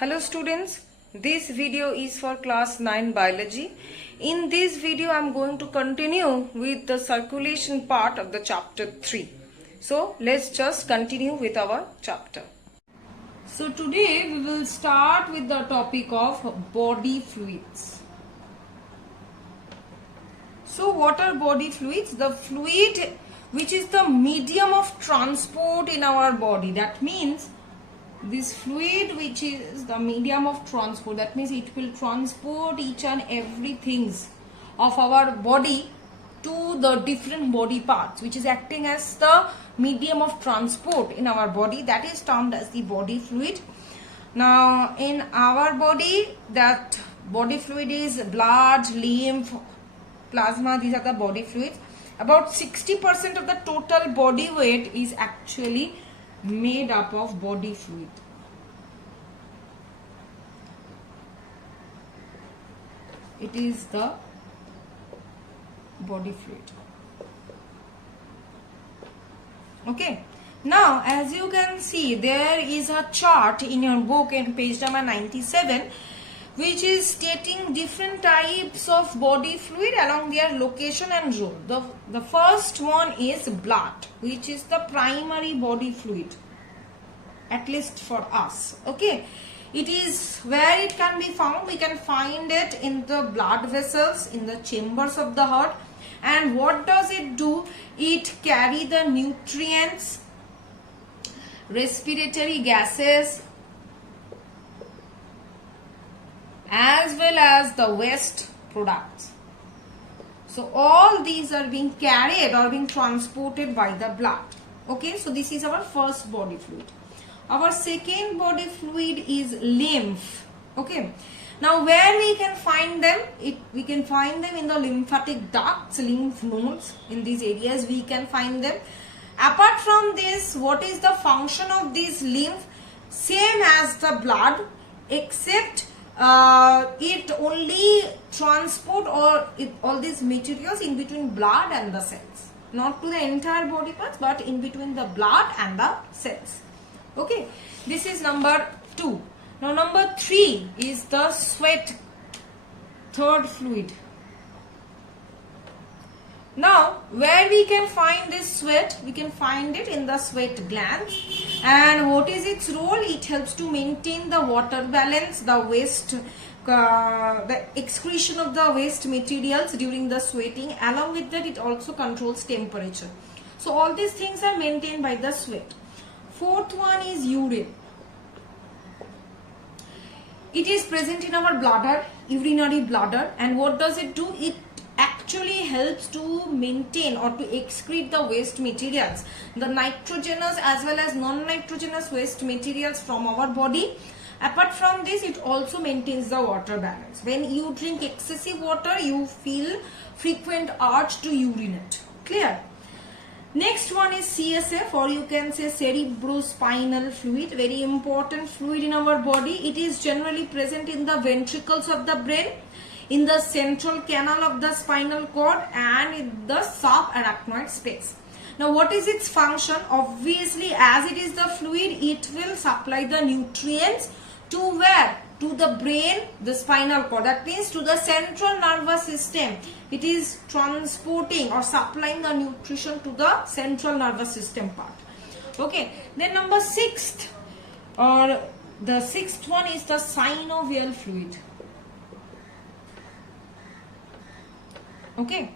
Hello students, this video is for class 9 biology. In this video I am going to continue with the circulation part of the chapter 3. So let's just continue with our chapter. So today we will start with the topic of body fluids. So what are body fluids? The fluid which is the medium of transport in our body. That means this fluid which is the medium of transport, that means it will transport each and every things of our body to the different body parts, which is acting as the medium of transport in our body. That is termed as the body fluid. Now in our body, that body fluid is blood, lymph, plasma. These are the body fluids. About 60% of the total body weight is actually made up of body fluid. It is the body fluid. Okay. Now, as you can see, there is a chart in your book in page number 97, which is stating different types of body fluid along their location and role. The first one is blood, which is the primary body fluid, at least for us. Okay, it is where it can be found. We can find it in the blood vessels, in the chambers of the heart. And what does it do? It carry the nutrients, respiratory gases, as well as the waste products. So all these are being carried or being transported by the blood. Okay, so this is our first body fluid. Our second body fluid is lymph. Okay, now where we can find them? We can find them in the lymphatic ducts, lymph nodes. In these areas we can find them. Apart from this, what is the function of this lymph? Same as the blood, except it only transport all these materials in between blood and the cells, not to the entire body parts, but in between the blood and the cells. Okay, this is number 2. Now number 3 is the sweat, third fluid. Now where we can find this sweat? We can find it in the sweat glands. And what is its role? It helps to maintain the water balance, the waste, the excretion of the waste materials during the sweating. Along with that, it also controls temperature. So all these things are maintained by the sweat. Fourth one is urine. It is present in our bladder, urinary bladder. And what does it do? It actually helps to maintain or to excrete the waste materials, the nitrogenous as well as non-nitrogenous waste materials from our body. Apart from this, it also maintains the water balance. When you drink excessive water, you feel frequent urge to urinate. Clear? Next one is CSF, or you can say cerebrospinal fluid, very important fluid in our body. It is generally present in the ventricles of the brain, in the central canal of the spinal cord, and in the subarachnoid space. Now what is its function? Obviously, as it is the fluid, it will supply the nutrients to where? To the brain, the spinal cord. That means to the central nervous system. It is transporting or supplying the nutrition to the central nervous system part. Okay, then number 6, or the 6th one is the synovial fluid. Okay,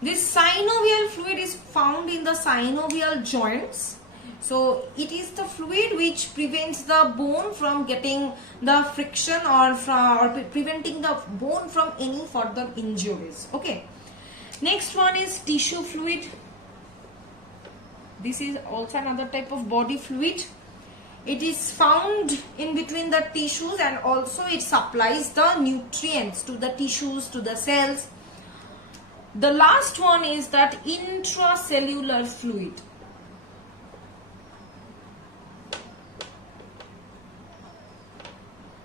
this synovial fluid is found in the synovial joints. So it is the fluid which prevents the bone from getting the friction or preventing the bone from any further injuries. Okay, next one is tissue fluid. This is also another type of body fluid. It is found in between the tissues, and also it supplies the nutrients to the tissues, to the cells. The last one is that intracellular fluid.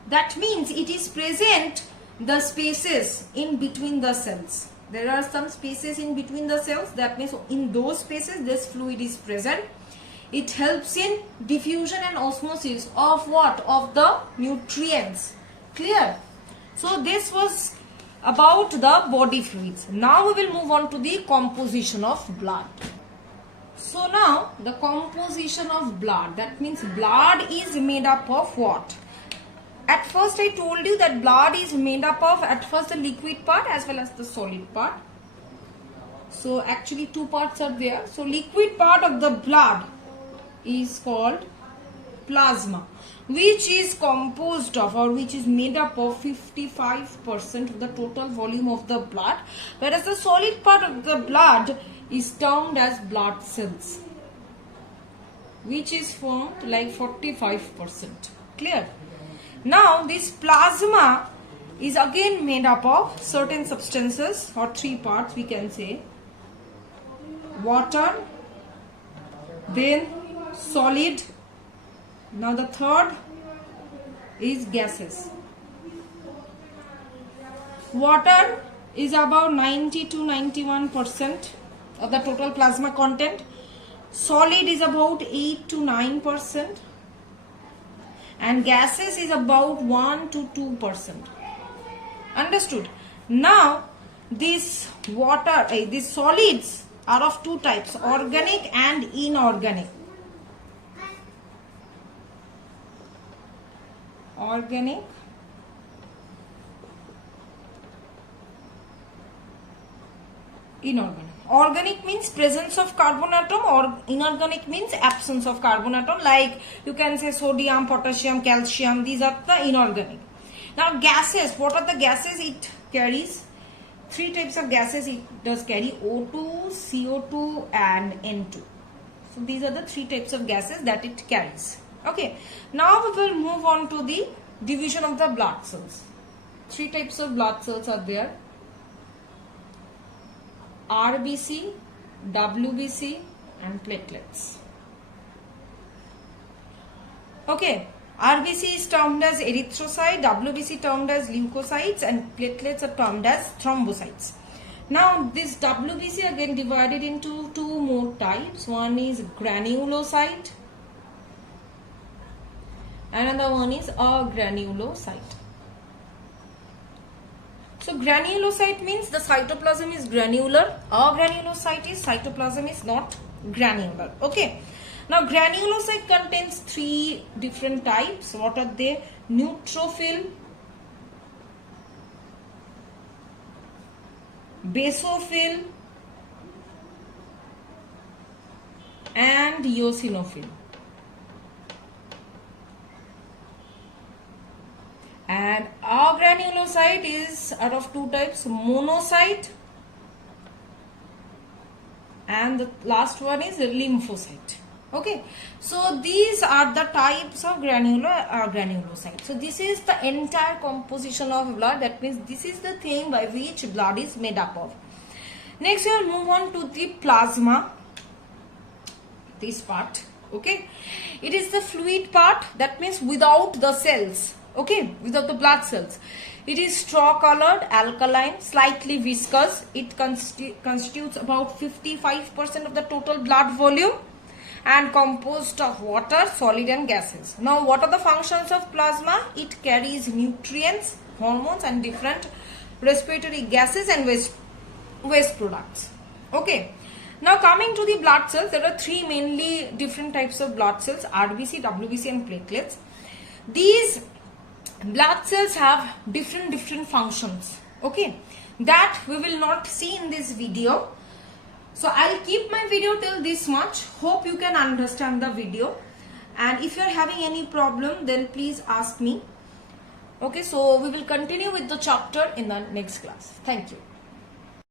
That means it is present the spaces in between the cells. There are some spaces in between the cells. That means in those spaces this fluid is present. It helps in diffusion and osmosis of what? Of the nutrients. Clear? So this was about the body fluids. Now we will move on to the composition of blood. So now the composition of blood, that means blood is made up of what? At first I told you that blood is made up of at first the liquid part as well as the solid part. So actually two parts are there. So liquid part of the blood is called plasma, which is composed of or which is made up of 55% of the total volume of the blood, whereas the solid part of the blood is termed as blood cells, which is formed like 45%. Clear? Now this plasma is again made up of certain substances or three parts, we can say: water, then solid, now the third is gases. Water is about 90 to 91% of the total plasma content. Solid is about 8 to 9%. And gases is about 1 to 2%. Understood? Now, these solids are of two types: organic and inorganic. Organic inorganic. Organic means presence of carbon atom, or inorganic means absence of carbon atom, like you can say sodium, potassium, calcium. These are the inorganic. Now gases, what are the gases it carries? Three types of gases it does carry: O2, CO2 and N2. So these are the three types of gases that it carries. Okay, now we will move on to the division of the blood cells. Three types of blood cells are there: RBC, WBC and platelets. Okay, RBC is termed as erythrocyte, WBC termed as leukocytes, and platelets are termed as thrombocytes. Now this WBC again divided into two more types. One is granulocyte, another one is agranulocyte. So granulocyte means the cytoplasm is granular. Agranulocyte is cytoplasm is not granular. Okay. Now granulocyte contains three different types. What are they? Neutrophil, basophil and eosinophil. And agranulocyte is out of two types: monocyte, and the last one is lymphocyte. Okay, so these are the types of granulocyte. So this is the entire composition of blood. That means this is the thing by which blood is made up of. Next we will move on to the plasma, this part. Okay, it is the fluid part, that means without the cells. Okay, without the blood cells. It is straw colored, alkaline, slightly viscous. It constitutes about 55% of the total blood volume and composed of water, solid and gases. Now what are the functions of plasma? It carries nutrients, hormones and different respiratory gases and waste products. Okay. Now coming to the blood cells, there are three mainly different types of blood cells: RBC, WBC and platelets. These blood cells have different functions. Okay, that we will not see in this video. So I'll keep my video till this much. Hope you can understand the video, and if you are having any problem then please ask me. Okay, so we will continue with the chapter in the next class. Thank you.